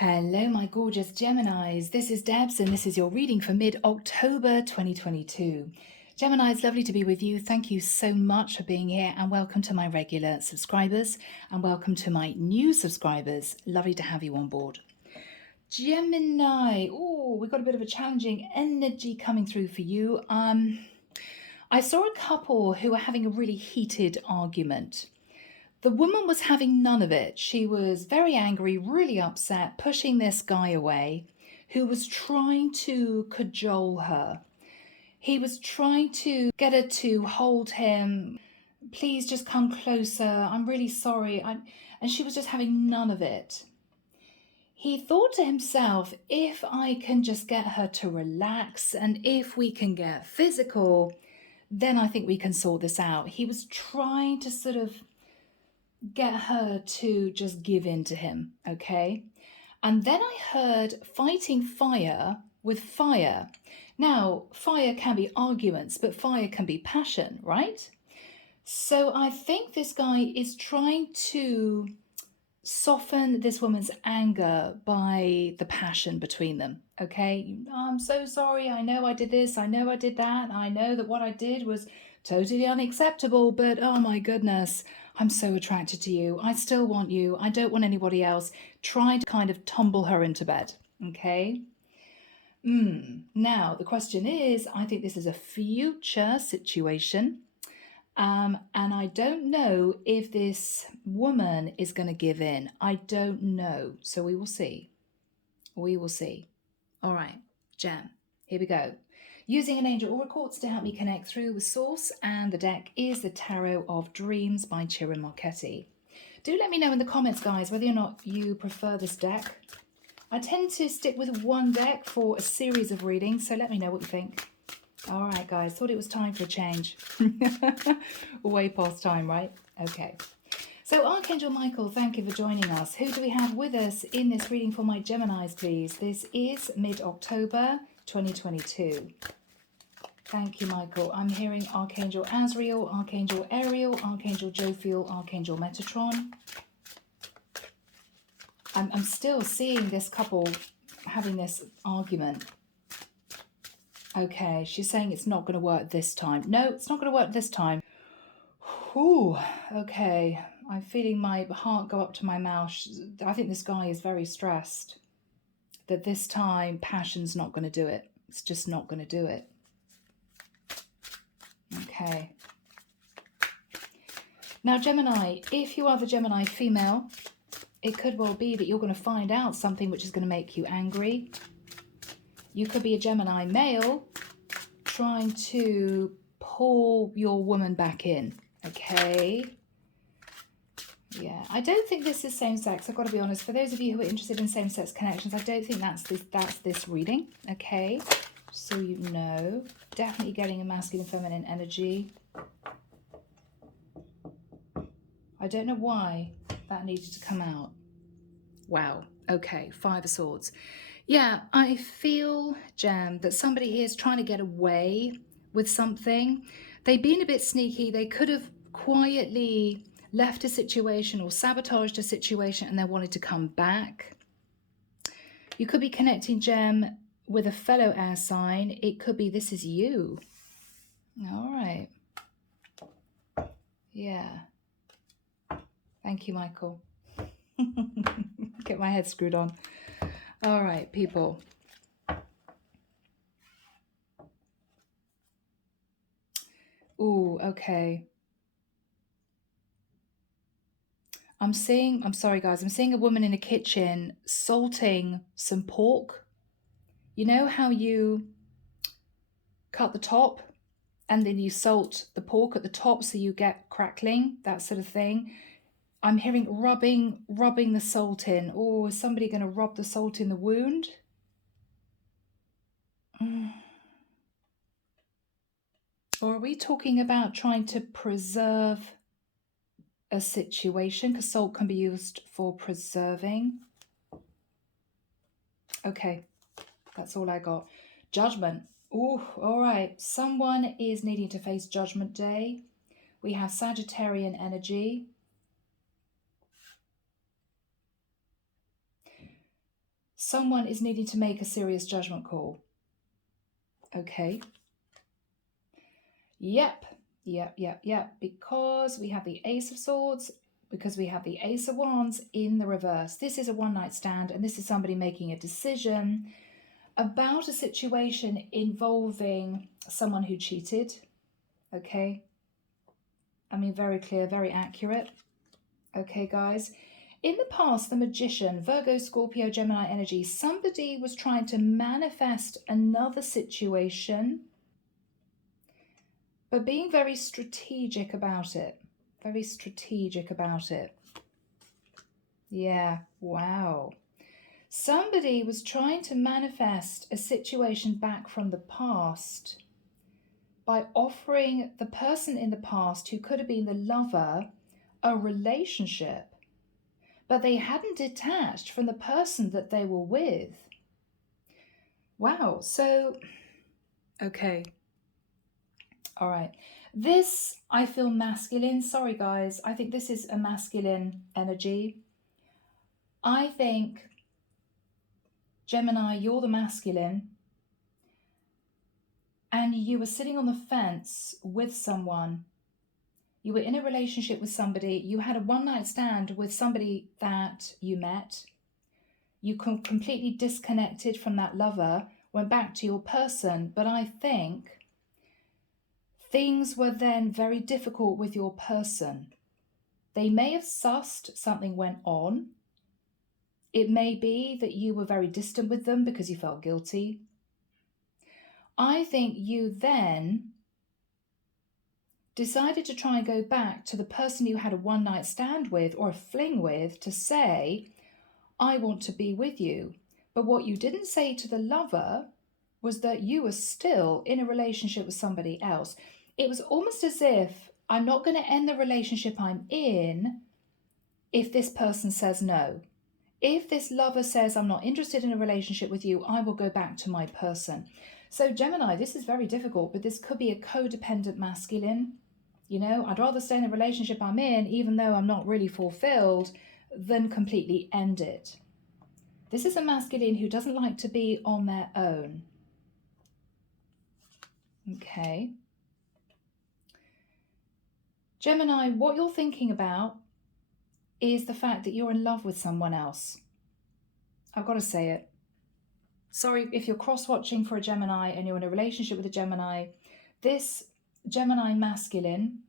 Hello, my gorgeous Geminis. This is Debs, and this is your reading for mid-October 2022. Gemini, it's lovely to be with you. Thank you so much for being here, and welcome to my regular subscribers, and welcome to my new subscribers. Lovely to have you on board. Gemini, we've got a bit of a challenging energy coming through for you. I saw a couple who were having a really heated argument. The woman was having none of it. She was very angry, really upset, pushing this guy away who was trying to cajole her. He was trying to get her to hold him. Please just come closer. I'm really sorry. And she was just having none of it. He thought to himself, if I can just get her to relax and if we can get physical, then I think we can sort this out. He was trying to sort of get her to just give in to him, okay? And then I heard fighting fire with fire. Now, fire can be arguments, but fire can be passion, right? So I think this guy is trying to soften this woman's anger by the passion between them, okay? I'm so sorry. I know I did this. I know I did that. I know that what I did was totally unacceptable, but oh my goodness, I'm so attracted to you. I still want you. I don't want anybody else. Try to kind of tumble her into bed, okay? Now, the question is, I think this is a future situation. And I don't know if this woman is going to give in. I don't know. So we will see. We will see. All right, Gem, here we go. Using an angel oracle to help me connect through with source, and the deck is the Tarot of Dreams by Ciro and Marchetti. Do let me know in the comments, guys, whether or not you prefer this deck. I tend to stick with one deck for a series of readings, so let me know what you think. All right, guys, thought it was time for a change. Way past time, right? Okay. So Archangel Michael, thank you for joining us. Who do we have with us in this reading for my Geminis, please? This is mid-October 2022. Thank you, Michael. I'm hearing Archangel Azrael, Archangel Ariel, Archangel Jophiel, Archangel Metatron. I'm still seeing this couple having this argument. Okay, she's saying it's not going to work this time. No, it's not going to work this time. Whew, okay. I'm feeling my heart go up to my mouth. I think this guy is very stressed that this time passion's not going to do it. It's just not going to do it. Okay. Now, Gemini, if you are the Gemini female, it could well be that you're going to find out something which is going to make you angry. You could be a Gemini male trying to pull your woman back in, okay? Yeah, I don't think this is same-sex. I've got to be honest. For those of you who are interested in same-sex connections, I don't think that's this reading, okay? So you know, definitely getting a masculine feminine energy. I don't know why that needed to come out. Wow, okay, Five of Swords. Yeah, I feel, Gem, that somebody here is trying to get away with something. They've been a bit sneaky. They could have quietly left a situation or sabotaged a situation and they wanted to come back. You could be connecting, Gem, with a fellow air sign. It could be this is you. All right. Yeah. Thank you, Michael. Get my head screwed on. All right, people. Ooh, okay. I'm sorry guys, I'm seeing a woman in a kitchen salting some pork. You know how you cut the top and then you salt the pork at the top so you get crackling, that sort of thing. I'm hearing rubbing the salt in. Oh, is somebody going to rub the salt in the wound? Or are we talking about trying to preserve a situation? Because salt can be used for preserving. Okay, that's all I got. Judgment. Oh, all right. Someone is needing to face Judgment Day. We have Sagittarian energy. someone is needing to make a serious judgment call. Okay. Yep. Because we have the Ace of Swords, because we have the Ace of Wands in the reverse. This is a one-night stand, and this is somebody making a decision about a situation involving someone who cheated. Okay. I mean, very clear, very accurate. Okay, guys. In the past, the Magician, Virgo, Scorpio, Gemini energy, somebody was trying to manifest another situation, but being very strategic about it. Very strategic about it. Yeah, wow. Somebody was trying to manifest a situation back from the past by offering the person in the past, who could have been the lover, a relationship, but they hadn't detached from the person that they were with. Wow, so, okay. All right. This, I feel masculine. Sorry, guys. I think this is a masculine energy. I think, Gemini, you're the masculine. And you were sitting on the fence with someone. You were in a relationship with somebody. You had a one-night stand with somebody that you met. You completely disconnected from that lover, went back to your person. But I think things were then very difficult with your person. They may have sussed something went on. It may be that you were very distant with them because you felt guilty. I think you then decided to try and go back to the person you had a one-night stand with or a fling with to say, I want to be with you. But what you didn't say to the lover was that you were still in a relationship with somebody else. It was almost as if, I'm not going to end the relationship I'm in if this person says no. If this lover says, I'm not interested in a relationship with you, I will go back to my person. So Gemini, this is very difficult, but this could be a codependent masculine. You know, I'd rather stay in the relationship I'm in, even though I'm not really fulfilled, than completely end it. This is a masculine who doesn't like to be on their own. Okay. Gemini, what you're thinking about is the fact that you're in love with someone else. I've got to say it. Sorry if you're cross-watching for a Gemini and you're in a relationship with a Gemini. This Gemini masculine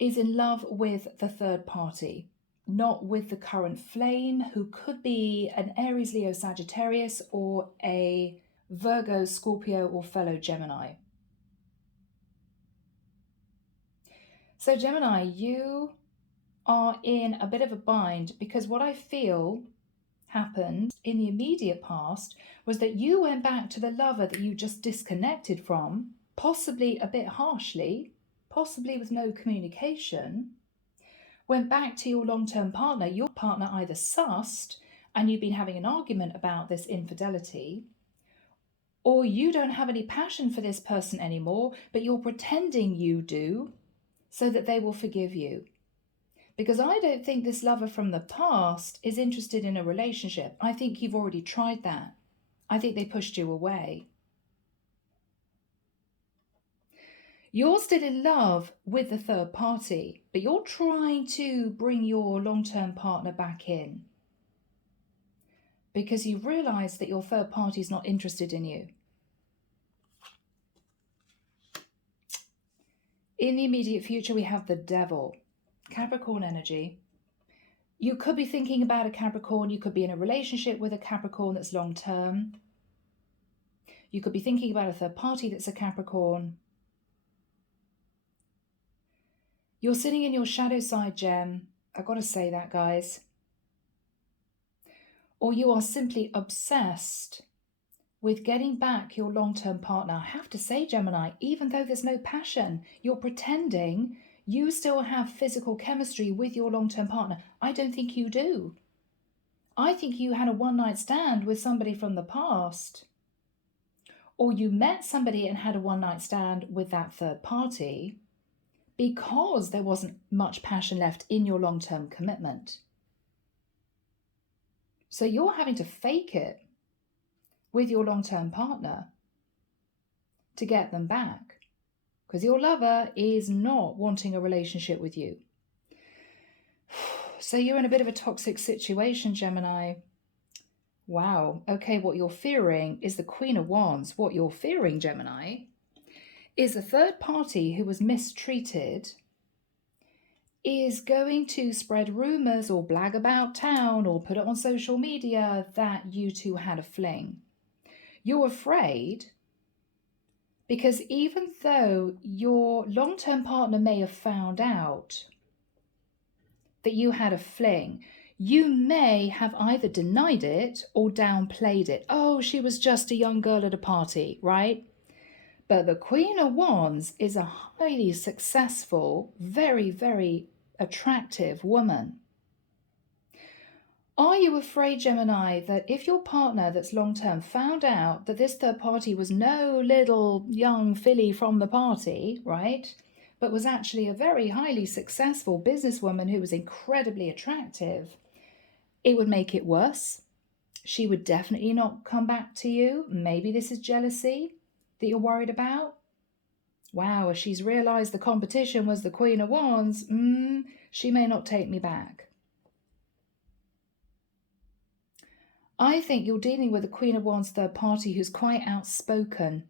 is in love with the third party, not with the current flame, who could be an Aries, Leo, Sagittarius, or a Virgo, Scorpio, or fellow Gemini. So Gemini, you are in a bit of a bind, because what I feel happened in the immediate past was that you went back to the lover that you just disconnected from, possibly a bit harshly, possibly with no communication, went back to your long-term partner. Your partner either sussed and you've been having an argument about this infidelity, or you don't have any passion for this person anymore, but you're pretending you do so that they will forgive you. Because I don't think this lover from the past is interested in a relationship. I think you've already tried that. I think they pushed you away. You're still in love with the third party, but you're trying to bring your long-term partner back in because you've realized that your third party is not interested in you. In the immediate future, we have the Devil. Capricorn energy. You could be thinking about a Capricorn. You could be in a relationship with a Capricorn that's long term. You could be thinking about a third party that's a Capricorn. You're sitting in your shadow side, Gem. I've got to say that, guys. Or you are simply obsessed with getting back your long-term partner. I have to say, Gemini, even though there's no passion, you're pretending you still have physical chemistry with your long-term partner. I don't think you do. I think you had a one-night stand with somebody from the past, or you met somebody and had a one-night stand with that third party because there wasn't much passion left in your long-term commitment. So you're having to fake it with your long-term partner to get them back, because your lover is not wanting a relationship with you. So you're in a bit of a toxic situation, Gemini. Wow. Okay, what you're fearing is the Queen of Wands. What you're fearing, Gemini, is a third party who was mistreated is going to spread rumors or blag about town or put it on social media that you two had a fling. You're afraid because even though your long-term partner may have found out that you had a fling, you may have either denied it or downplayed it. Oh, she was just a young girl at a party, right? But the Queen of Wands is a highly successful, very, very attractive woman. Are you afraid, Gemini, that if your partner that's long-term found out that this third party was no little young filly from the party, right, but was actually a very highly successful businesswoman who was incredibly attractive, it would make it worse? She would definitely not come back to you. Maybe this is jealousy that you're worried about. Wow, if she's realized the competition was the Queen of Wands, she may not take me back. I think you're dealing with a Queen of Wands third party who's quite outspoken,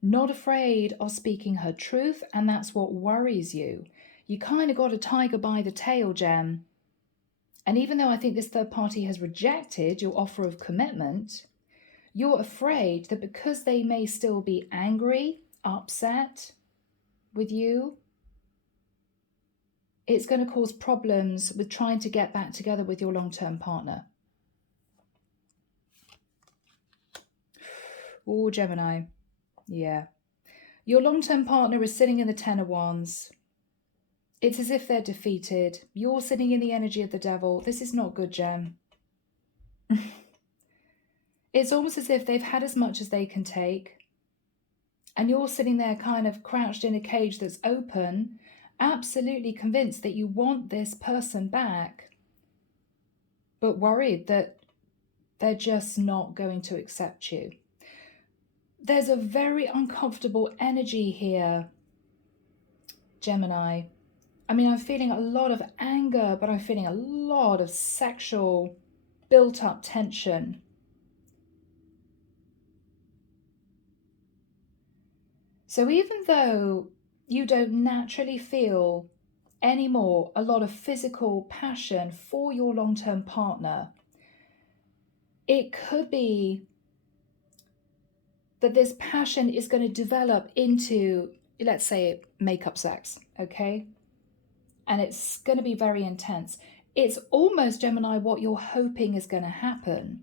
not afraid of speaking her truth, and that's what worries you. You kind of got a tiger by the tail, Gem. And even though I think this third party has rejected your offer of commitment, you're afraid that because they may still be angry, upset with you, it's going to cause problems with trying to get back together with your long-term partner. Oh, Gemini. Yeah. Your long-term partner is sitting in the Ten of Wands. It's as if they're defeated. You're sitting in the energy of the devil. This is not good, Gem. It's almost as if they've had as much as they can take. And you're sitting there kind of crouched in a cage that's open, absolutely convinced that you want this person back, but worried that they're just not going to accept you. There's a very uncomfortable energy here, Gemini. I mean, I'm feeling a lot of anger, but I'm feeling a lot of sexual built-up tension. So even though you don't naturally feel anymore a lot of physical passion for your long-term partner, it could be that this passion is going to develop into, let's say, makeup sex, okay? And it's going to be very intense. It's almost, Gemini, what you're hoping is going to happen.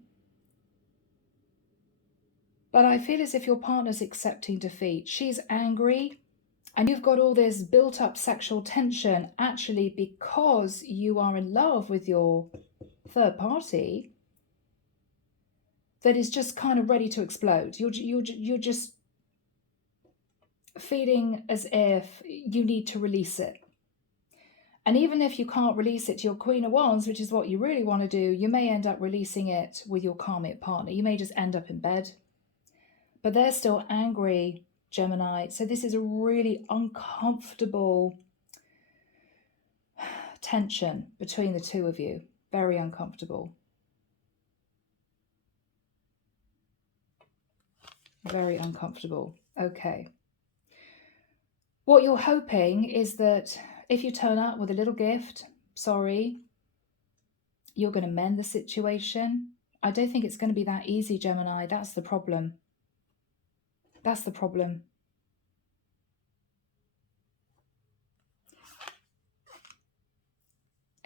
But I feel as if your partner's accepting defeat. She's angry, and you've got all this built-up sexual tension actually because you are in love with your third party that is just kind of ready to explode. You're just feeling as if you need to release it. And even if you can't release it to your Queen of Wands, which is what you really want to do, you may end up releasing it with your karmic partner. You may just end up in bed. But they're still angry, Gemini. So this is a really uncomfortable tension between the two of you. Very uncomfortable. Very uncomfortable. Okay. What you're hoping is that if you turn up with a little gift, sorry, you're going to mend the situation. I don't think it's going to be that easy, Gemini. That's the problem. That's the problem.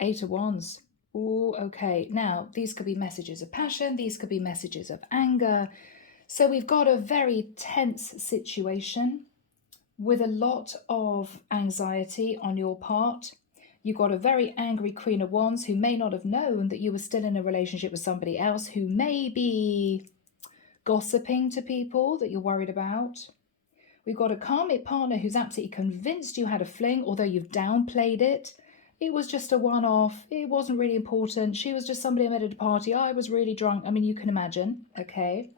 Eight of Wands. Oh, okay. Now, these could be messages of passion. These could be messages of anger. So we've got a very tense situation with a lot of anxiety on your part. You've got a very angry Queen of Wands who may not have known that you were still in a relationship with somebody else, who may be gossiping to people that you're worried about. We've got a karmic partner who's absolutely convinced you had a fling, although you've downplayed it. it was just a one-off. It wasn't really important. She was just somebody I met at a party. I was really drunk. I mean, you can imagine, okay?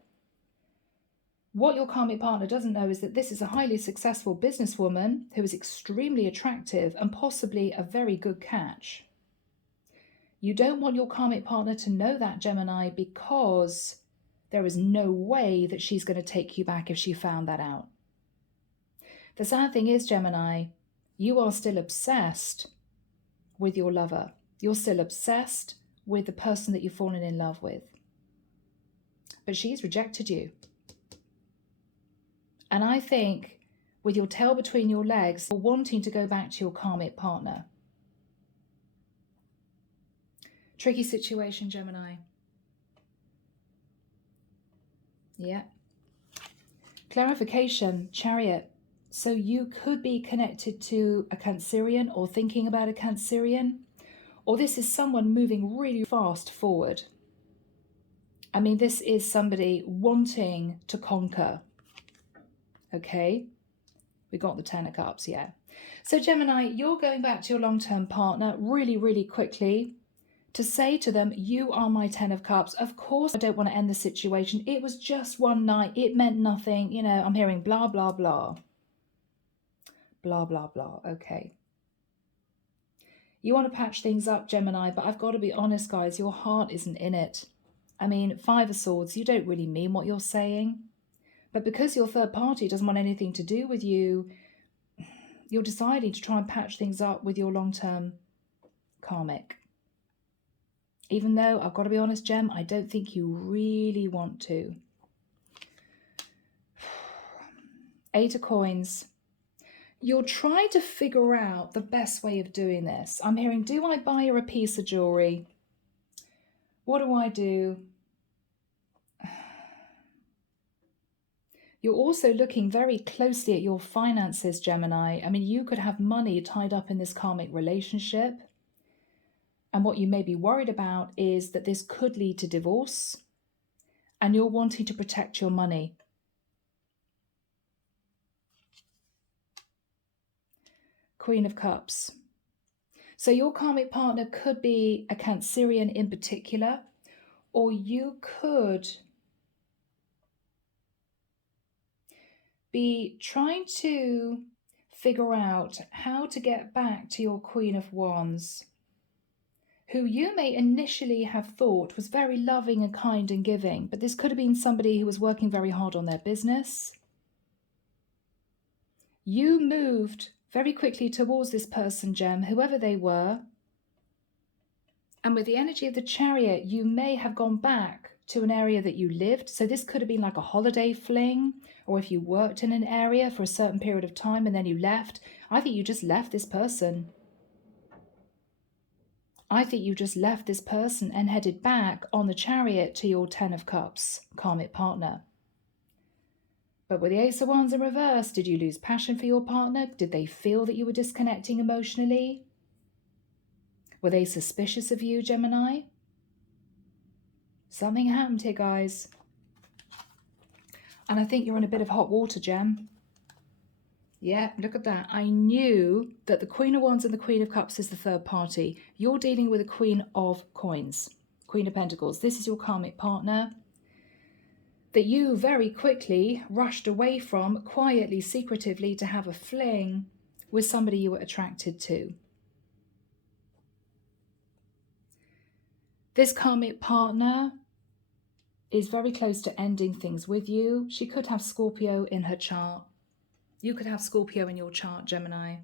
What your karmic partner doesn't know is that this is a highly successful businesswoman who is extremely attractive and possibly a very good catch. You don't want your karmic partner to know that, Gemini, because there is no way that she's going to take you back if she found that out. The sad thing is, Gemini, you are still obsessed with your lover. You're still obsessed with the person that you've fallen in love with. But she's rejected you. And I think with your tail between your legs, you're wanting to go back to your karmic partner. Tricky situation, Gemini. Yeah. Clarification, Chariot. So you could be connected to a Cancerian or thinking about a Cancerian, or this is someone moving really fast forward. I mean, this is somebody wanting to conquer. Okay, we got the 10 of Cups, yeah. So Gemini, you're going back to your long-term partner really, really quickly to say to them, you are my 10 of Cups. Of course, I don't want to end the situation. It was just one night. It meant nothing. You know, I'm hearing blah, blah, blah. Blah, blah, blah. Okay. You want to patch things up, Gemini, but I've got to be honest, guys, your heart isn't in it. I mean, 5 of Swords, you don't really mean what you're saying. But because your third party doesn't want anything to do with you, you're deciding to try and patch things up with your long-term karmic. Even though, I've got to be honest, Gem, I don't think you really want to. 8 of Coins. You're trying to figure out the best way of doing this. I'm hearing, do I buy her a piece of jewelry? What do I do? You're also looking very closely at your finances, Gemini. I mean, you could have money tied up in this karmic relationship. And what you may be worried about is that this could lead to divorce. And you're wanting to protect your money. Queen of Cups. So your karmic partner could be a Cancerian in particular, or you could be trying to figure out how to get back to your Queen of Wands, who you may initially have thought was very loving and kind and giving, but this could have been somebody who was working very hard on their business. You moved very quickly towards this person, Gem, whoever they were. And with the energy of the Chariot, you may have gone back to an area that you lived. So this could have been like a holiday fling, or if you worked in an area for a certain period of time and then you left. I think you just left this person. I think you just left this person and headed back on the Chariot to your 10 of Cups karmic partner. But with the Ace of Wands in reverse, did you lose passion for your partner? Did they feel that you were disconnecting emotionally? Were they suspicious of you, Gemini? Something happened here, guys. And I think you're in a bit of hot water, Gem. Yeah, look at that. I knew that the Queen of Wands and the Queen of Cups is the third party. You're dealing with a Queen of Coins, Queen of Pentacles. This is your karmic partner that you very quickly rushed away from, quietly, secretively, to have a fling with somebody you were attracted to. This karmic partner is very close to ending things with you. She could have Scorpio in her chart. You could have Scorpio in your chart, Gemini.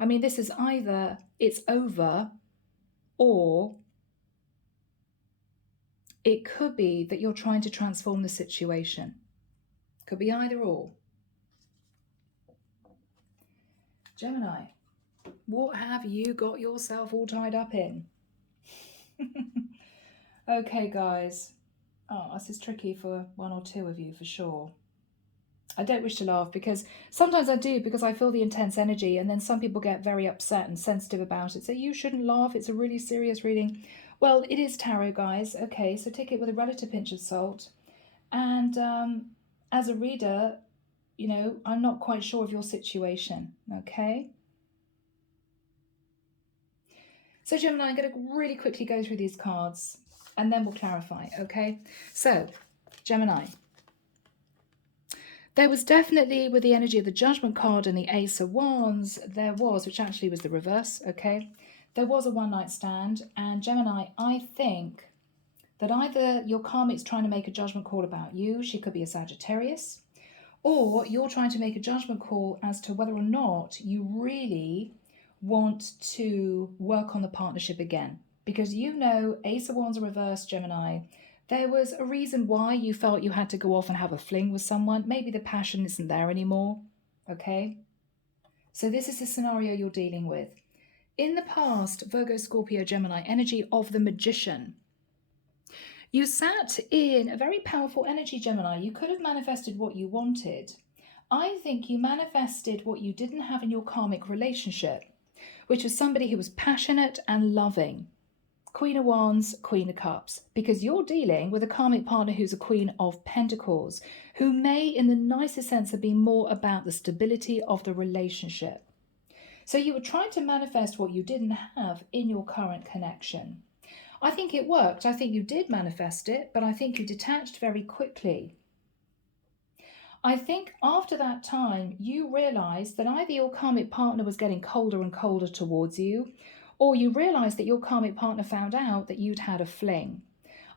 I mean, this is either it's over, or it could be that you're trying to transform the situation. Could be either or. Gemini, what have you got yourself all tied up in? Okay, guys. Oh, this is tricky for one or two of you for sure. I don't wish to laugh because sometimes I do, because I feel the intense energy, and then some people get very upset and sensitive about it. So you shouldn't laugh. It's a really serious reading. Well, it is tarot, guys. Okay, so take it with a relative pinch of salt. And as a reader, you know, I'm not quite sure of your situation. Okay. So Gemini, I'm going to really quickly go through these cards and then we'll clarify, okay? So, Gemini. There was definitely, with the energy of the Judgment card and the Ace of Wands, there was, which actually was the reverse, okay? There was a one-night stand, and Gemini, I think that either your karmic's trying to make a judgment call about you, she could be a Sagittarius, or you're trying to make a judgment call as to whether or not you really want to work on the partnership again. Because you know, Ace of Wands reverse, Gemini, there was a reason why you felt you had to go off and have a fling with someone. Maybe the passion isn't there anymore, okay? So this is the scenario you're dealing with. In the past, Virgo, Scorpio, Gemini, energy of the Magician. You sat in a very powerful energy, Gemini. You could have manifested what you wanted. I think you manifested what you didn't have in your karmic relationship, which was somebody who was passionate and loving. Queen of Wands, Queen of Cups, because you're dealing with a karmic partner who's a Queen of Pentacles, who may, in the nicest sense, have been more about the stability of the relationship. So you were trying to manifest what you didn't have in your current connection. I think it worked. I think you did manifest it, but I think you detached very quickly. I think after that time, you realized that either your karmic partner was getting colder and colder towards you, or you realized that your karmic partner found out that you'd had a fling.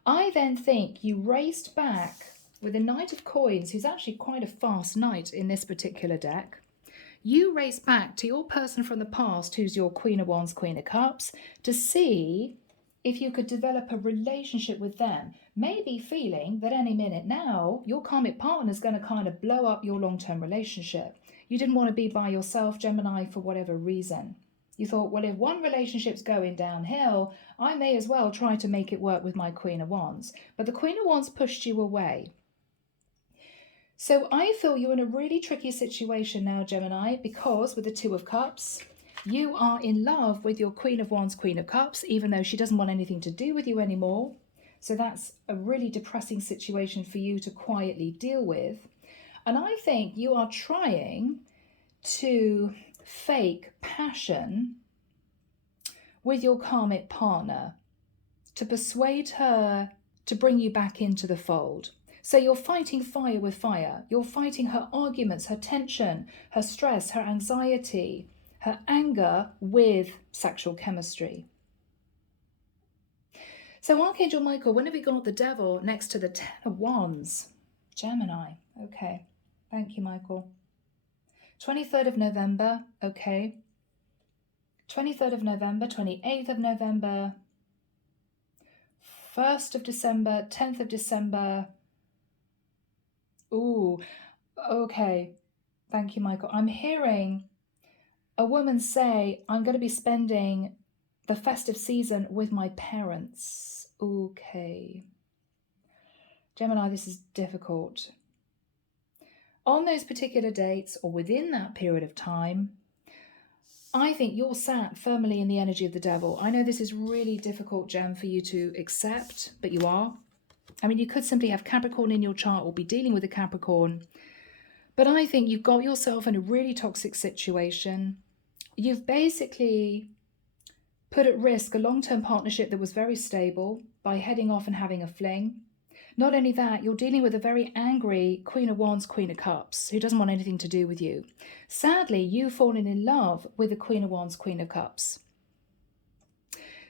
I then think you raced back with the Knight of Coins, who's actually quite a fast knight in this particular deck. You raced back to your person from the past, who's your Queen of Wands, Queen of Cups, to see if you could develop a relationship with them. Maybe feeling that any minute now, your karmic partner is going to kind of blow up your long-term relationship. You didn't want to be by yourself, Gemini, for whatever reason. You thought, well, if one relationship's going downhill, I may as well try to make it work with my Queen of Wands. But the Queen of Wands pushed you away. So I feel you're in a really tricky situation now, Gemini, because with the Two of Cups, you are in love with your Queen of Wands, Queen of Cups, even though she doesn't want anything to do with you anymore. So that's a really depressing situation for you to quietly deal with. And I think you are trying to fake passion with your karmic partner to persuade her to bring you back into the fold. So you're fighting fire with fire. You're fighting her arguments, her tension, her stress, her anxiety, her anger with sexual chemistry. So Archangel Michael, when have we got the devil next to the Ten of Wands? Gemini. Okay. Thank you, Michael. 23rd of November. Okay. 23rd of November, 28th of November, 1st of December, 10th of December. Ooh, okay. Thank you, Michael. I'm hearing a woman say, I'm going to be spending the festive season with my parents. Okay. Gemini, this is difficult. On those particular dates or within that period of time, I think you're sat firmly in the energy of the devil. I know this is really difficult, Gem, for you to accept, but you are. I mean, you could simply have Capricorn in your chart or be dealing with a Capricorn. But I think you've got yourself in a really toxic situation. You've basically put at risk a long-term partnership that was very stable by heading off and having a fling. Not only that, you're dealing with a very angry Queen of Wands, Queen of Cups, who doesn't want anything to do with you. Sadly, you've fallen in love with the Queen of Wands, Queen of Cups.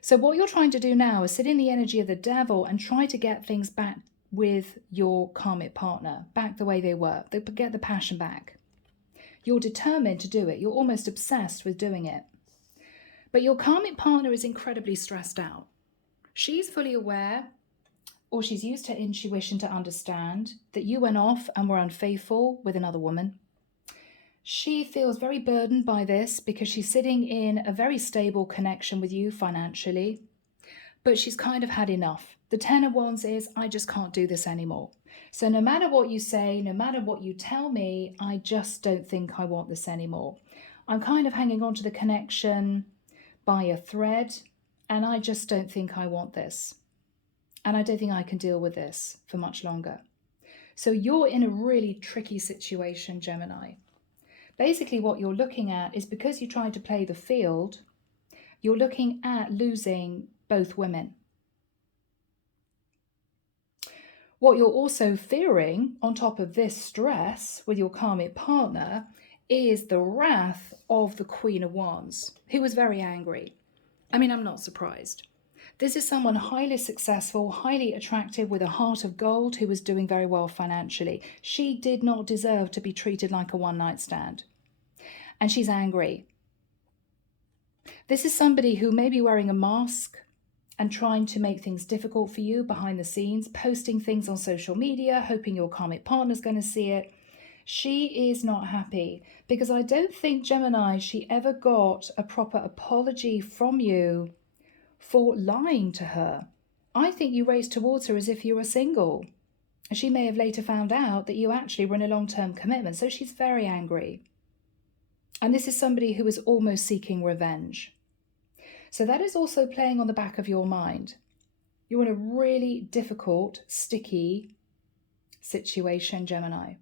So what you're trying to do now is sit in the energy of the devil and try to get things back with your karmic partner, back the way they were, get the passion back. You're determined to do it. You're almost obsessed with doing it. But your karmic partner is incredibly stressed out. She's fully aware, or she's used her intuition to understand that you went off and were unfaithful with another woman. She feels very burdened by this because she's sitting in a very stable connection with you financially, but she's kind of had enough. The Ten of Wands is, I just can't do this anymore. So no matter what you say, no matter what you tell me, I just don't think I want this anymore. I'm kind of hanging on to the connection by a thread, and I just don't think I want this. And I don't think I can deal with this for much longer. So you're in a really tricky situation, Gemini. Basically what you're looking at is, because you tried to play the field, You're looking at losing both women. What you're also fearing, on top of this stress with your karmic partner, is the wrath of the Queen of Wands, who was very angry. I mean, I'm not surprised. This is someone highly successful, highly attractive, with a heart of gold, who was doing very well financially. She did not deserve to be treated like a one-night stand. And she's angry. This is somebody who may be wearing a mask and trying to make things difficult for you behind the scenes, posting things on social media, hoping your karmic partner's going to see it. She is not happy because I don't think, Gemini, she ever got a proper apology from you for lying to her. I think you raced towards her as if you were single. She may have later found out that you actually were in a long-term commitment, so she's very angry. And this is somebody who is almost seeking revenge. So that is also playing on the back of your mind. You're in a really difficult, sticky situation, Gemini.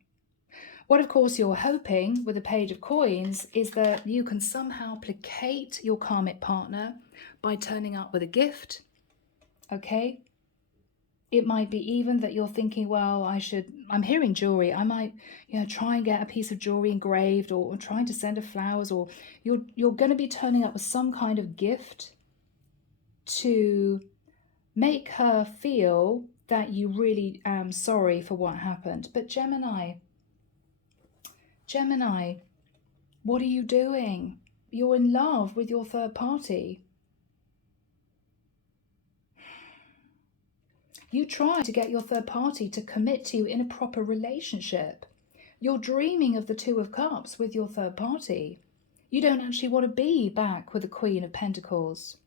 What, of course, you're hoping with the Page of Coins is that you can somehow placate your karmic partner by turning up with a gift, okay? It might be even that you're thinking, well, I'm hearing jewelry. I might, try and get a piece of jewelry engraved, or trying to send her flowers, or you're going to be turning up with some kind of gift to make her feel that you really am sorry for what happened. But Gemini, what are you doing? You're in love with your third party. You try to get your third party to commit to you in a proper relationship. You're dreaming of the Two of Cups with your third party. You don't actually want to be back with the Queen of Pentacles.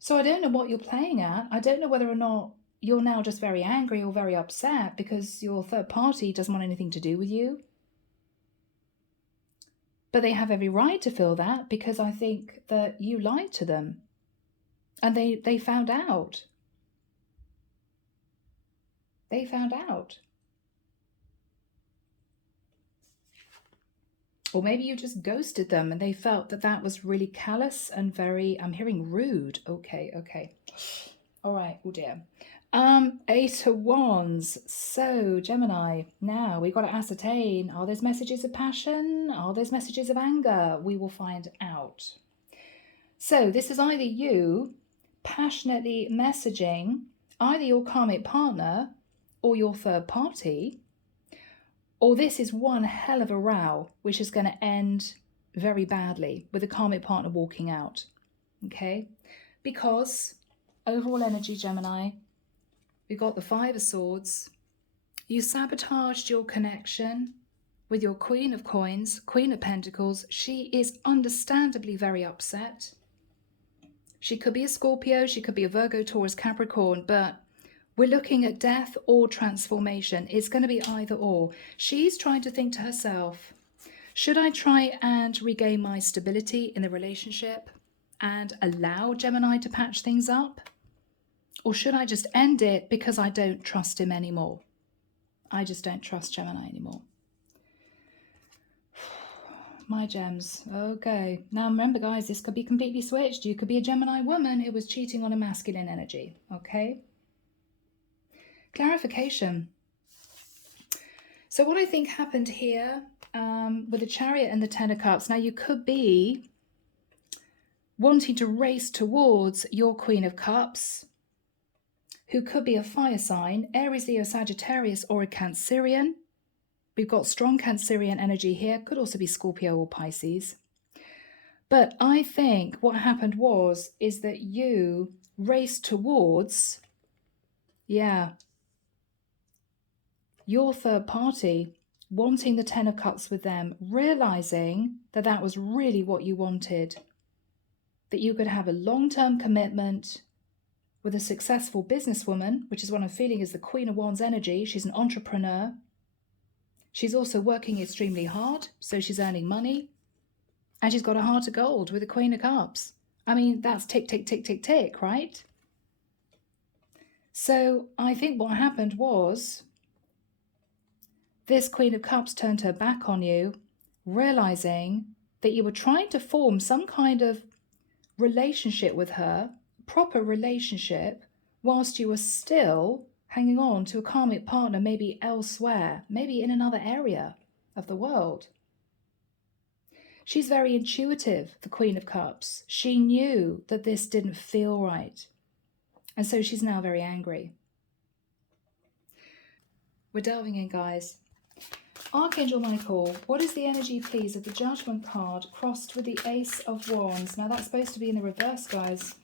So I don't know what you're playing at. I don't know whether or not you're now just very angry or very upset because your third party doesn't want anything to do with you. But they have every right to feel that, because I think that you lied to them. And they found out. They found out. Or maybe you just ghosted them and they felt that that was really callous and very, I'm hearing rude. Okay. All right, oh dear. 8 of Wands. So, Gemini, now we've got to ascertain, are those messages of passion? Are those messages of anger? We will find out. So, this is either you passionately messaging either your karmic partner or your third party, or this is one hell of a row, which is going to end very badly with the karmic partner walking out. Okay? Because overall energy, Gemini, we've got the 5 of Swords. You sabotaged your connection with your Queen of Coins, Queen of Pentacles. She is understandably very upset. She could be a Scorpio, she could be a Virgo, Taurus, Capricorn, but we're looking at death or transformation. It's going to be either or. She's trying to think to herself, should I try and regain my stability in the relationship and allow Gemini to patch things up? Or should I just end it because I don't trust him anymore? I just don't trust Gemini anymore. My gems. Okay. Now remember, guys, this could be completely switched. You could be a Gemini woman who was cheating on a masculine energy. Okay. Clarification. So what I think happened here with the Chariot and the 10 of Cups. Now you could be wanting to race towards your Queen of Cups, who could be a fire sign, Aries, Leo, Sagittarius, or a Cancerian. We've got strong Cancerian energy here. Could also be Scorpio or Pisces. But I think what happened is that you raced towards, your third party, wanting the 10 of Cups with them, realizing that that was really what you wanted, that you could have a long-term commitment with a successful businesswoman, which is what I'm feeling is the Queen of Wands energy. She's an entrepreneur. She's also working extremely hard, so she's earning money. And she's got a heart of gold with the Queen of Cups. I mean, that's tick, tick, tick, tick, tick, right? So I think what happened was this Queen of Cups turned her back on you, realizing that you were trying to form some kind of relationship with her, proper relationship, whilst you are still hanging on to a karmic partner, maybe elsewhere, maybe in another area of the world. She's very intuitive, the Queen of Cups. She knew that this didn't feel right. And so she's now very angry. We're delving in, guys. Archangel Michael, what is the energy, please, of the Judgment card crossed with the Ace of Wands? Now, that's supposed to be in the reverse, guys.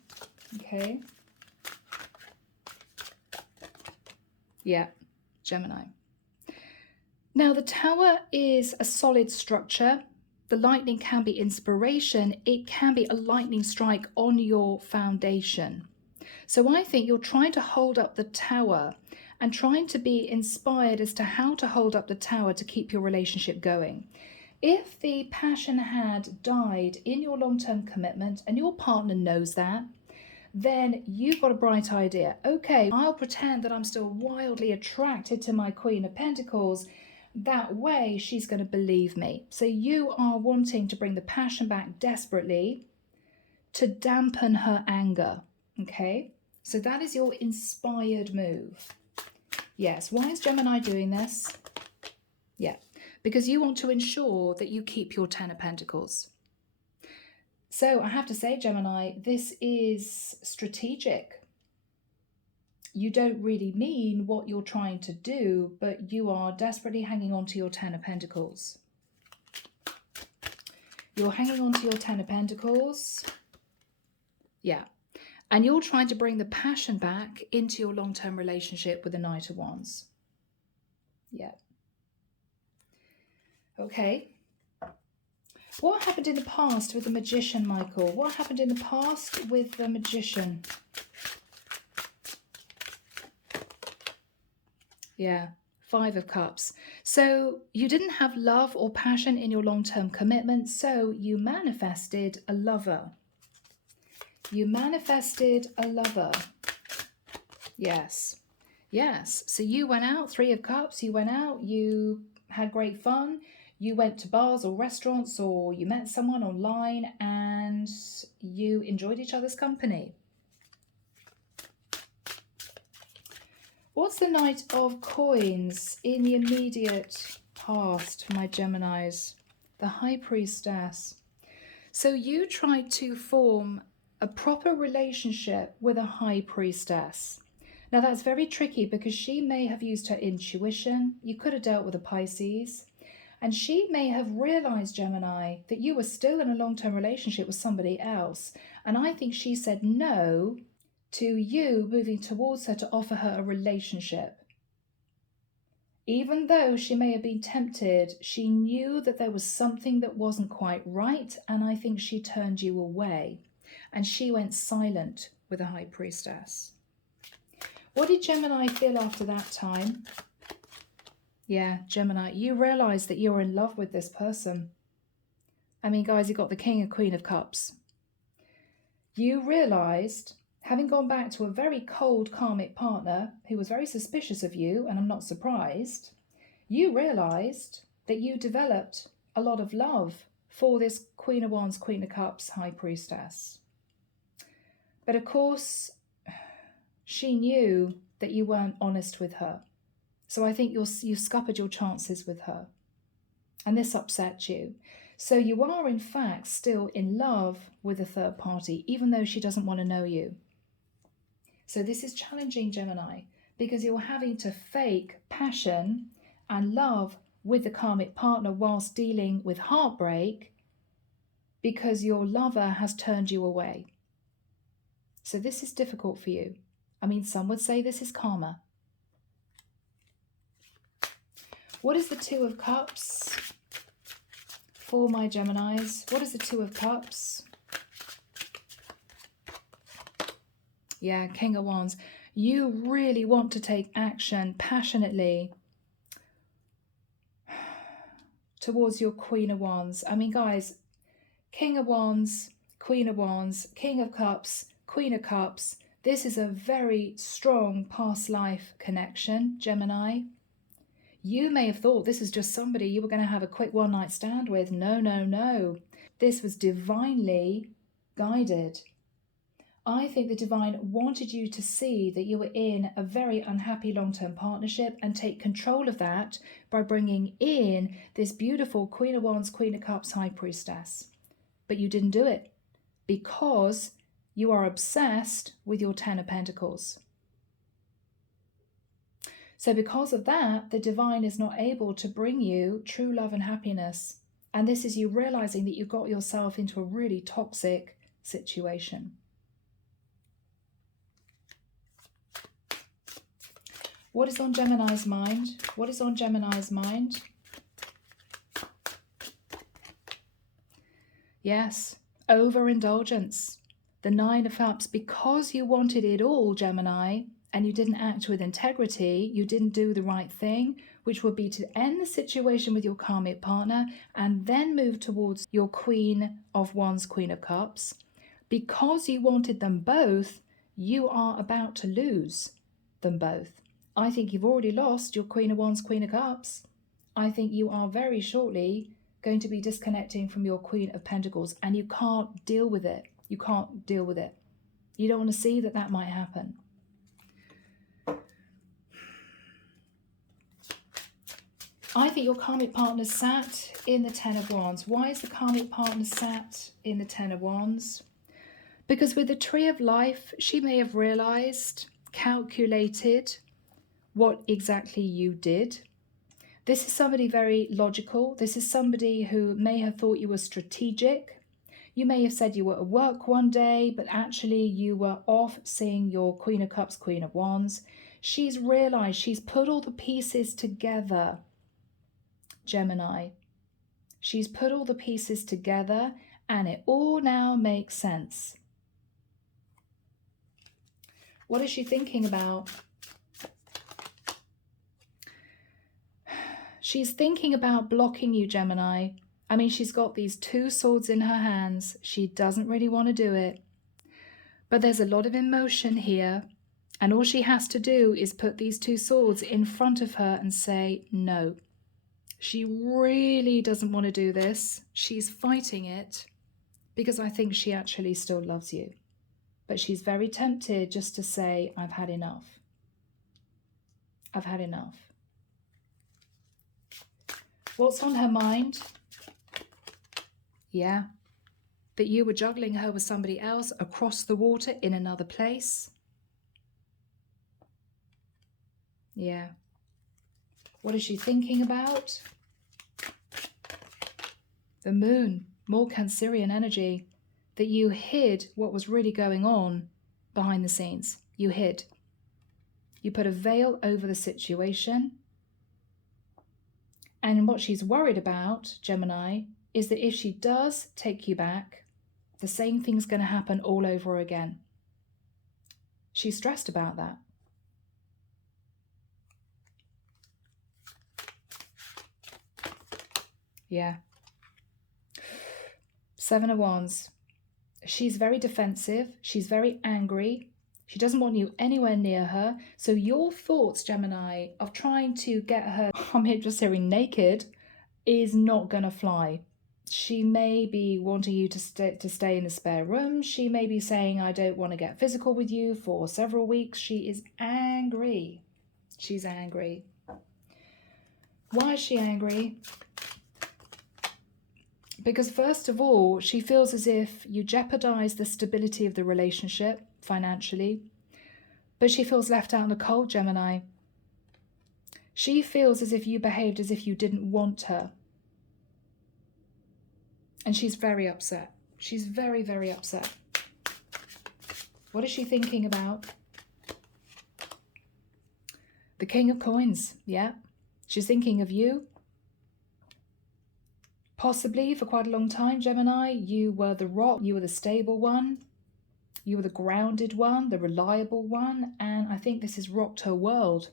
Okay. Yeah, Gemini. Now, the Tower is a solid structure. The lightning can be inspiration. It can be a lightning strike on your foundation. So I think you're trying to hold up the tower and trying to be inspired as to how to hold up the tower to keep your relationship going. If the passion had died in your long-term commitment and your partner knows that, then you've got a bright idea. Okay, I'll pretend that I'm still wildly attracted to my Queen of Pentacles. That way she's going to believe me. So you are wanting to bring the passion back desperately to dampen her anger. Okay, so that is your inspired move. Yes, why is Gemini doing this? Yeah, because you want to ensure that you keep your Ten of Pentacles. So I have to say, Gemini, this is strategic. You don't really mean what you're trying to do, but you are desperately hanging on to your Ten of Pentacles. You're hanging on to your Ten of Pentacles. Yeah. And you're trying to bring the passion back into your long-term relationship with the Knight of Wands. Yeah. Okay. What happened in the past with the Magician, Michael? What happened in the past with the Magician? Yeah, Five of Cups. So you didn't have love or passion in your long-term commitment, so you manifested a lover. You manifested a lover. Yes. Yes. So you went out, Three of Cups, you went out, you had great fun. You went to bars or restaurants, or you met someone online and you enjoyed each other's company. What's the Knight of Coins in the immediate past for my Geminis? The High Priestess. So you tried to form a proper relationship with a High Priestess. Now that's very tricky because she may have used her intuition. You could have dealt with a Pisces. And she may have realized, Gemini, that you were still in a long-term relationship with somebody else. And I think she said no to you moving towards her to offer her a relationship. Even though she may have been tempted, she knew that there was something that wasn't quite right. And I think she turned you away. And she went silent with the High Priestess. What did Gemini feel after that time? Yeah, Gemini, you realize that you're in love with this person. I mean, guys, you got the King and Queen of Cups. You realized, having gone back to a very cold karmic partner who was very suspicious of you, and I'm not surprised, you realized that you developed a lot of love for this Queen of Wands, Queen of Cups, High Priestess. But of course, she knew that you weren't honest with her. So I think you scuppered your chances with her. And this upset you. So you are, in fact, still in love with a third party, even though she doesn't want to know you. So this is challenging, Gemini, because you're having to fake passion and love with the karmic partner whilst dealing with heartbreak because your lover has turned you away. So this is difficult for you. I mean, some would say this is karma. What is the Two of Cups for my Geminis? What is the Two of Cups? Yeah, King of Wands. You really want to take action passionately towards your Queen of Wands. I mean, guys, King of Wands, Queen of Wands, King of Cups, Queen of Cups. This is a very strong past life connection, Gemini. You may have thought this is just somebody you were going to have a quick one-night stand with. No, no, no. This was divinely guided. I think the divine wanted you to see that you were in a very unhappy long-term partnership and take control of that by bringing in this beautiful Queen of Wands, Queen of Cups, High Priestess. But you didn't do it because you are obsessed with your Ten of Pentacles. So because of that, the divine is not able to bring you true love and happiness. And this is you realizing that you got yourself into a really toxic situation. What is on Gemini's mind? What is on Gemini's mind? Yes, overindulgence. The Nine of Cups, because you wanted it all, Gemini, and you didn't act with integrity, you didn't do the right thing, which would be to end the situation with your karmic partner and then move towards your Queen of Wands, Queen of Cups. Because you wanted them both, you are about to lose them both. I think you've already lost your Queen of Wands, Queen of Cups. I think you are very shortly going to be disconnecting from your Queen of Pentacles, and you can't deal with it. You can't deal with it. You don't want to see that that might happen. I think your karmic partner sat in the Ten of Wands. Why is the karmic partner sat in the Ten of Wands? Because with the Tree of Life, she may have realized, calculated what exactly you did. This is somebody very logical. This is somebody who may have thought you were strategic. You may have said you were at work one day, but actually you were off seeing your Queen of Cups, Queen of Wands. She's realized, she's put all the pieces together, Gemini. She's put all the pieces together and it all now makes sense. What is she thinking about? She's thinking about blocking you, Gemini. I mean, she's got these two swords in her hands. She doesn't really want to do it. But there's a lot of emotion here. And all she has to do is put these two swords in front of her and say no. She really doesn't want to do this. She's fighting it because I think she actually still loves you. But she's very tempted just to say, I've had enough. I've had enough. What's on her mind? Yeah, that you were juggling her with somebody else across the water in another place. Yeah. What is she thinking about? The moon, more Cancerian energy, that you hid what was really going on behind the scenes. You hid. You put a veil over the situation. And what she's worried about, Gemini, is that if she does take you back, the same thing's going to happen all over again. She's stressed about that. Yeah. Seven of Wands. She's very defensive. She's very angry. She doesn't want you anywhere near her. So your thoughts, Gemini, of trying to get her, I'm here just hearing naked, is not going to fly. She may be wanting you to stay in the spare room. She may be saying, I don't want to get physical with you for several weeks. She is angry. She's angry. Why is she angry? Because first of all, she feels as if you jeopardize the stability of the relationship financially, but she feels left out in the cold, Gemini. She feels as if you behaved as if you didn't want her. And she's very upset. She's very, very upset. What is she thinking about? The King of Coins, yeah. She's thinking of you. Possibly for quite a long time, Gemini, you were the rock, you were the stable one, you were the grounded one, the reliable one, and I think this has rocked her world.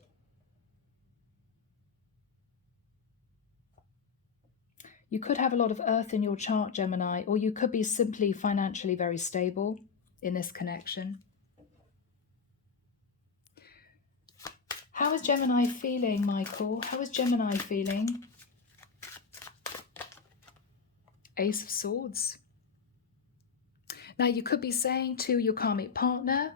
You could have a lot of earth in your chart, Gemini, or you could be simply financially very stable in this connection. How is Gemini feeling, Michael? How is Gemini feeling? Ace of Swords. Now, you could be saying to your karmic partner,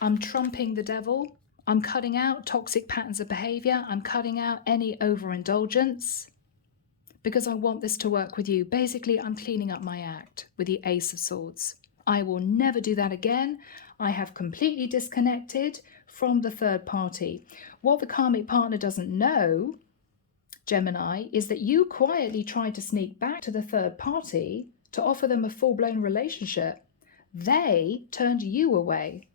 I'm trumping the devil. I'm cutting out toxic patterns of behavior. I'm cutting out any overindulgence because I want this to work with you. Basically, I'm cleaning up my act with the Ace of Swords. I will never do that again. I have completely disconnected from the third party. What the karmic partner doesn't know, Gemini, is that you quietly tried to sneak back to the third party to offer them a full-blown relationship. They turned you away.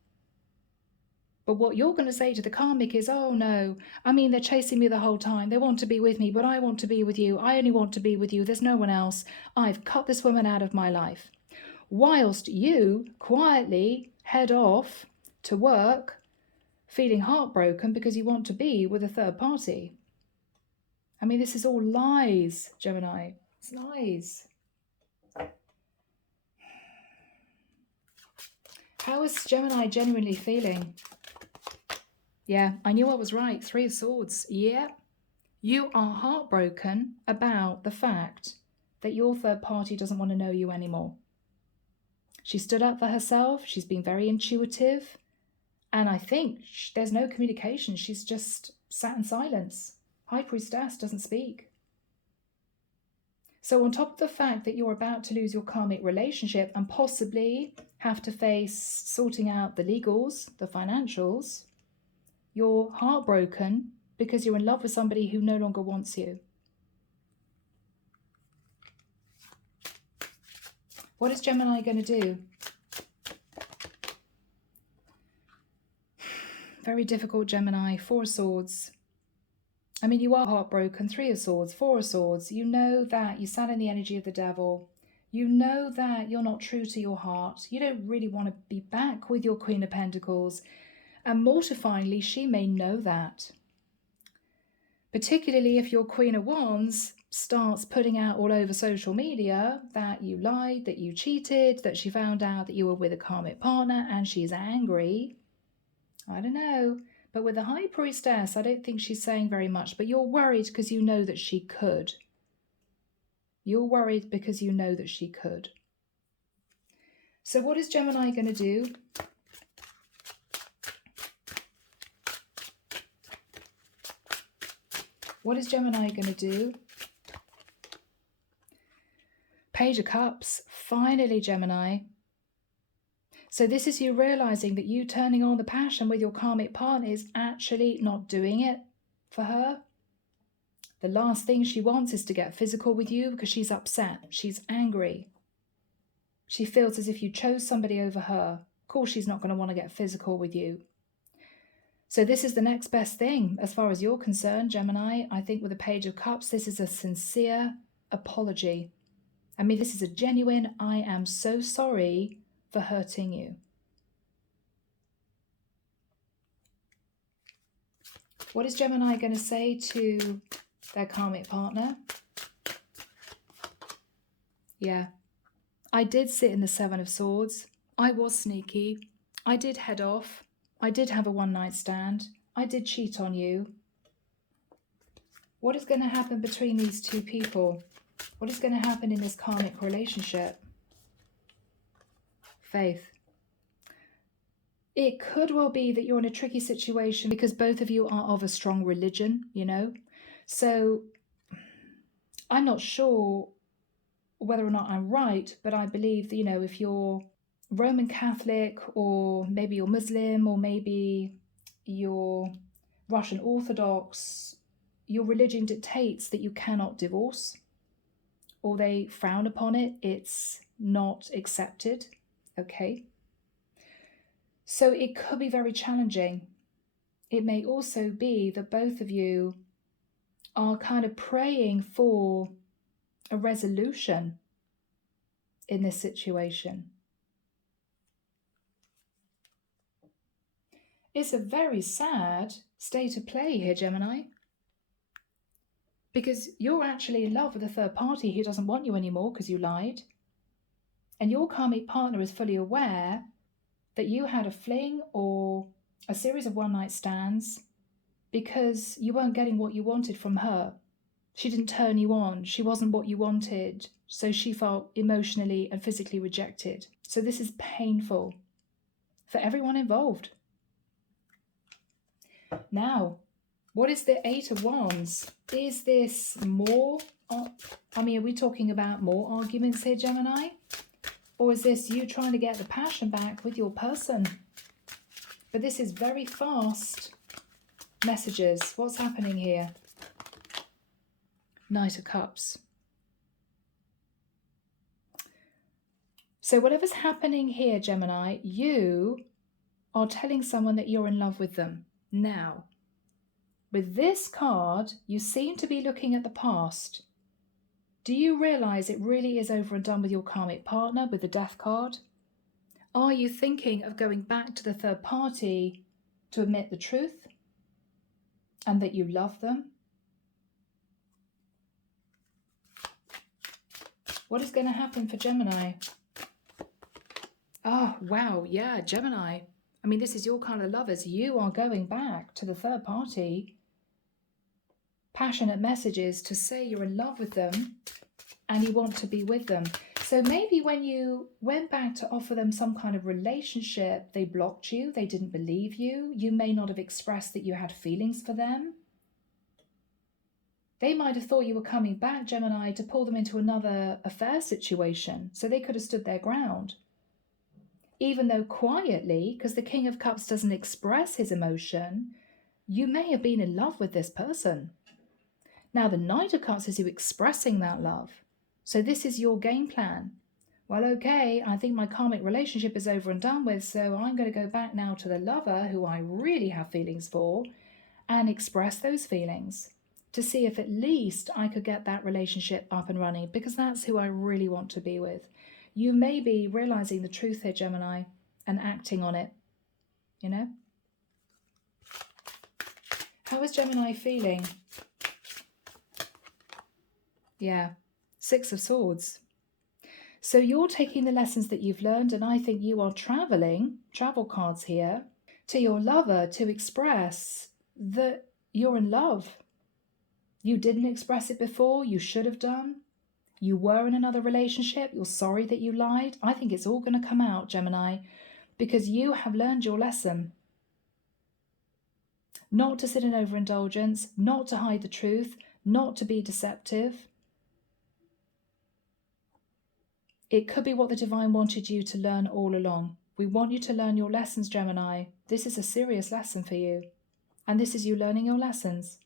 But what you're going to say to the karmic is, oh no, I mean, they're chasing me the whole time. They want to be with me, but I want to be with you. I only want to be with you. There's no one else. I've cut this woman out of my life. Whilst you quietly head off to work, feeling heartbroken because you want to be with a third party. I mean, this is all lies, Gemini. It's lies. How is Gemini genuinely feeling? Yeah, I knew I was right. 3 of Swords. Yeah. You are heartbroken about the fact that your third party doesn't want to know you anymore. She stood up for herself. She's been very intuitive. And I think there's no communication. She's just sat in silence. High Priestess doesn't speak. So on top of the fact that you're about to lose your karmic relationship and possibly have to face sorting out the legals, the financials, you're heartbroken because you're in love with somebody who no longer wants you. What is Gemini going to do? Very difficult, Gemini. 4 of Swords. I mean, you are heartbroken. 3 of Swords, 4 of Swords. You know that you sat in the energy of the devil. You know that you're not true to your heart. You don't really want to be back with your Queen of Pentacles. And mortifyingly, she may know that. Particularly if your Queen of Wands starts putting out all over social media that you lied, that you cheated, that she found out that you were with a karmic partner and she's angry. I don't know. But with the High Priestess, I don't think she's saying very much. But you're worried because you know that she could. You're worried because you know that she could. So what is Gemini going to do? What is Gemini going to do? Page of Cups. Finally, Gemini. So this is you realizing that you turning on the passion with your karmic partner is actually not doing it for her. The last thing she wants is to get physical with you because she's upset. She's angry. She feels as if you chose somebody over her. Of course, she's not going to want to get physical with you. So this is the next best thing as far as you're concerned, Gemini. I think with the Page of Cups, this is a sincere apology. I mean, this is a genuine, I am so sorry for hurting you. What is Gemini going to say to their karmic partner? Yeah, I did sit in the 7 of Swords. I was sneaky. I did head off. I did have a one-night stand. I did cheat on you. What is going to happen between these two people? What is going to happen in this karmic relationship? Faith. It could well be that you're in a tricky situation because both of you are of a strong religion, you know. So I'm not sure whether or not I'm right, but I believe that, you know, if you're Roman Catholic or maybe you're Muslim or maybe you're Russian Orthodox, your religion dictates that you cannot divorce, or they frown upon it. It's not accepted. Okay. So it could be very challenging. It may also be that both of you are kind of praying for a resolution in this situation. It's a very sad state of play here, Gemini. Because you're actually in love with a third party who doesn't want you anymore because you lied. And your karmic partner is fully aware that you had a fling or a series of one-night stands because you weren't getting what you wanted from her. She didn't turn you on. She wasn't what you wanted. So she felt emotionally and physically rejected. So this is painful for everyone involved. Now, what is the Eight of Wands? Is this more, are we talking about more arguments here, Gemini? Or is this you trying to get the passion back with your person? But this is very fast messages. What's happening here? Knight of Cups. So whatever's happening here, Gemini, you are telling someone that you're in love with them. Now, with this card, you seem to be looking at the past. Do you realize it really is over and done with your karmic partner with the Death card? Are you thinking of going back to the third party to admit the truth and that you love them? What is going to happen for Gemini? Oh, wow. Yeah, Gemini. I mean, this is your kind of lovers. You are going back to the third party. Passionate messages to say you're in love with them and you want to be with them. So maybe when you went back to offer them some kind of relationship, they blocked you, they didn't believe you. You may not have expressed that you had feelings for them. They might have thought you were coming back, Gemini, to pull them into another affair situation, so they could have stood their ground. Even though quietly, because the King of Cups doesn't express his emotion, you may have been in love with this person. Now, the Knight of Cups is you expressing that love. So this is your game plan. Well, okay, I think my karmic relationship is over and done with, so I'm going to go back now to the lover who I really have feelings for and express those feelings to see if at least I could get that relationship up and running, because that's who I really want to be with. You may be realizing the truth here, Gemini, and acting on it, you know? How is Gemini feeling? Yeah, Six of Swords. So you're taking the lessons that you've learned, and I think you are traveling, travel cards here, to your lover to express that you're in love. You didn't express it before, you should have done. You were in another relationship, you're sorry that you lied. I think it's all going to come out, Gemini, because you have learned your lesson. Not to sit in overindulgence, not to hide the truth, not to be deceptive. It could be what the divine wanted you to learn all along. We want you to learn your lessons, Gemini. This is a serious lesson for you. And this is you learning your lessons.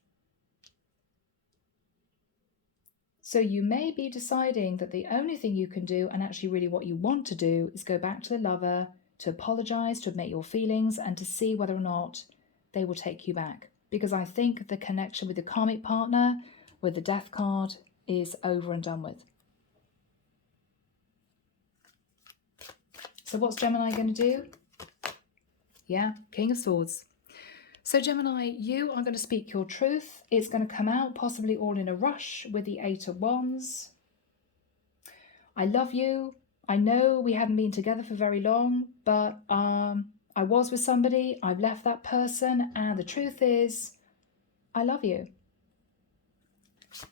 So you may be deciding that the only thing you can do, and actually really what you want to do, is go back to the lover, to apologize, to admit your feelings, and to see whether or not they will take you back. Because I think the connection with the karmic partner, with the Death card, is over and done with. So what's Gemini going to do? Yeah, King of Swords. So Gemini, you are going to speak your truth. It's going to come out possibly all in a rush with the Eight of Wands. I love you. I know we haven't been together for very long, but I was with somebody. I've left that person, and the truth is, I love you.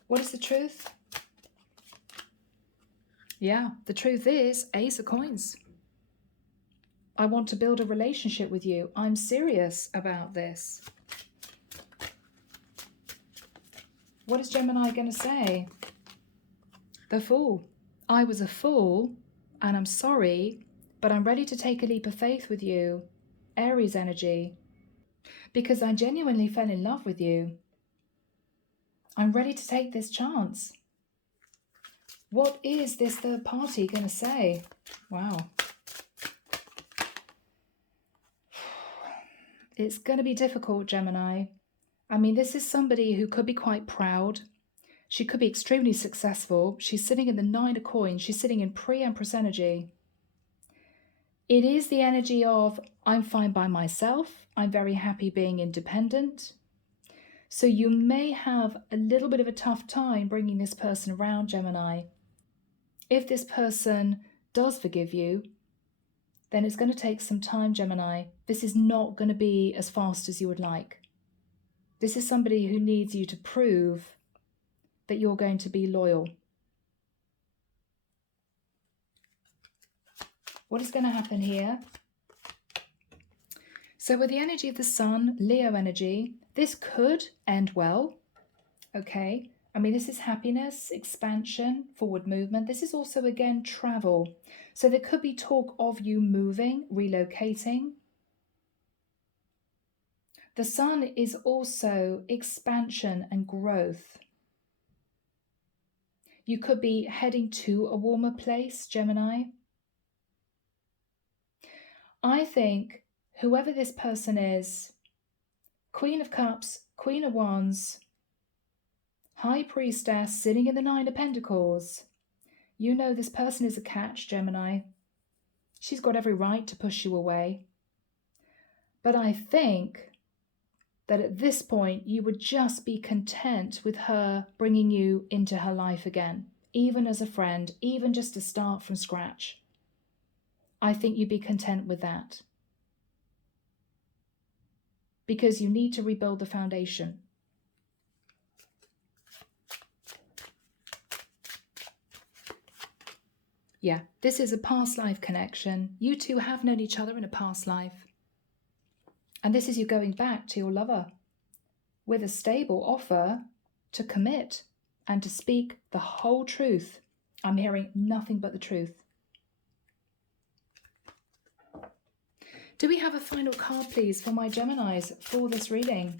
What is the truth? Yeah, the truth is Ace of Coins. I want to build a relationship with you. I'm serious about this. What is Gemini going to say? The Fool. I was a fool and I'm sorry, but I'm ready to take a leap of faith with you. Aries energy. Because I genuinely fell in love with you. I'm ready to take this chance. What is this third party going to say? Wow. It's going to be difficult, Gemini. I mean, this is somebody who could be quite proud. She could be extremely successful. She's sitting in the Nine of Coins. She's sitting in pre-Empress energy. It is the energy of, I'm fine by myself. I'm very happy being independent. So you may have a little bit of a tough time bringing this person around, Gemini. If this person does forgive you, then it's going to take some time, Gemini. This is not going to be as fast as you would like. This is somebody who needs you to prove that you're going to be loyal. What is going to happen here? So with the energy of the sun, Leo energy, this could end well. Okay. I mean, this is happiness, expansion, forward movement. This is also, again, travel. So there could be talk of you moving, relocating. The sun is also expansion and growth. You could be heading to a warmer place, Gemini. I think whoever this person is, Queen of Cups, Queen of Wands, High Priestess sitting in the Nine of Pentacles, you know this person is a catch, Gemini. She's got every right to push you away. But I think that at this point, you would just be content with her bringing you into her life again, even as a friend, even just to start from scratch. I think you'd be content with that. Because you need to rebuild the foundation. Yeah, this is a past life connection. You two have known each other in a past life. And this is you going back to your lover with a stable offer to commit and to speak the whole truth. I'm hearing nothing but the truth. Do we have a final card, please, for my Geminis for this reading?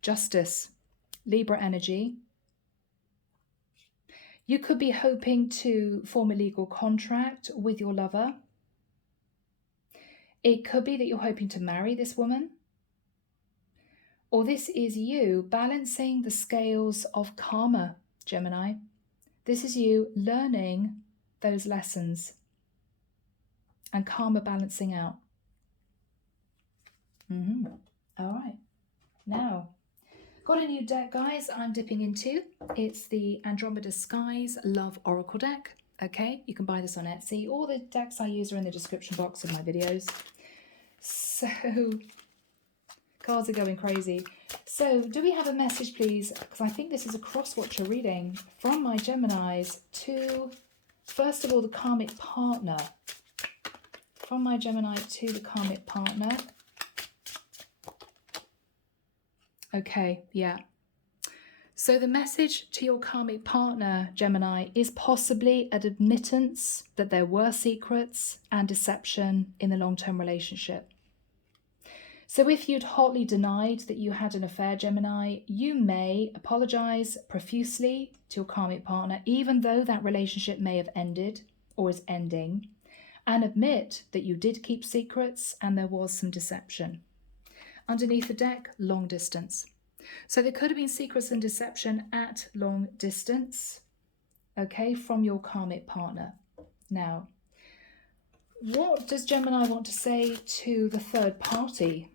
Justice, Libra energy. You could be hoping to form a legal contract with your lover. It could be that you're hoping to marry this woman. Or this is you balancing the scales of karma, Gemini. This is you learning those lessons and karma balancing out. All right. Now, got a new deck, guys, I'm dipping into. It's the Andromeda Skies Love Oracle deck. Okay, you can buy this on Etsy. All the decks I use are in the description box of my videos. So, cards are going crazy. So, do we have a message, please? Because I think this is a cross-watcher reading from my Geminis to, first of all, the karmic partner. From my Gemini to the karmic partner. Okay, yeah. So the message to your karmic partner, Gemini, is possibly an admittance that there were secrets and deception in the long-term relationship. So if you'd hotly denied that you had an affair, Gemini, you may apologize profusely to your karmic partner, even though that relationship may have ended or is ending, and admit that you did keep secrets and there was some deception. Underneath the deck, long distance. So there could have been secrets and deception at long distance, okay, from your karmic partner. Now, what does Gemini want to say to the third party?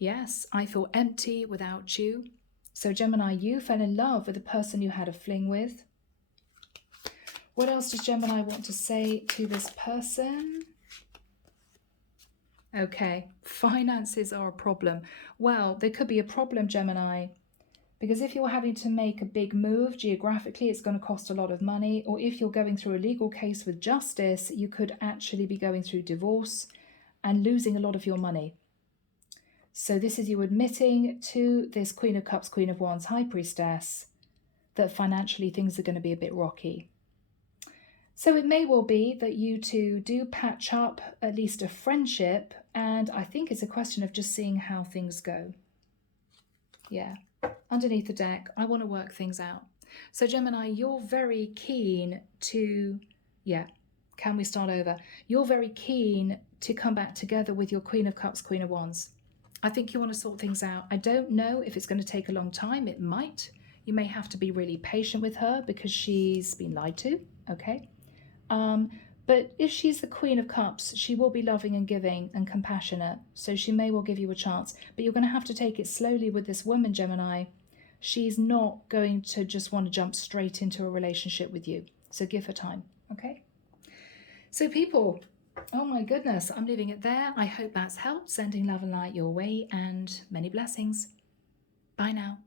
Yes, I feel empty without you. So Gemini, you fell in love with the person you had a fling with. What else does Gemini want to say to this person? Okay, finances are a problem. Well, there could be a problem, Gemini, because if you're having to make a big move geographically, it's going to cost a lot of money. Or if you're going through a legal case with justice, you could actually be going through divorce and losing a lot of your money. So this is you admitting to this Queen of Cups, Queen of Wands, High Priestess, that financially things are going to be a bit rocky. So it may well be that you two do patch up at least a friendship, and I think it's a question of just seeing how things go. Yeah, underneath the deck, I want to work things out. So Gemini, you're very keen to, can we start over? You're very keen to come back together with your Queen of Cups, Queen of Wands. I think you want to sort things out. I don't know if it's going to take a long time. It might. You may have to be really patient with her because she's been lied to, okay? But if she's the Queen of Cups, she will be loving and giving and compassionate. So she may well give you a chance. But you're going to have to take it slowly with this woman, Gemini. She's not going to just want to jump straight into a relationship with you. So give her time, okay? So people, oh my goodness, I'm leaving it there. I hope that's helped. Sending love and light your way and many blessings. Bye now.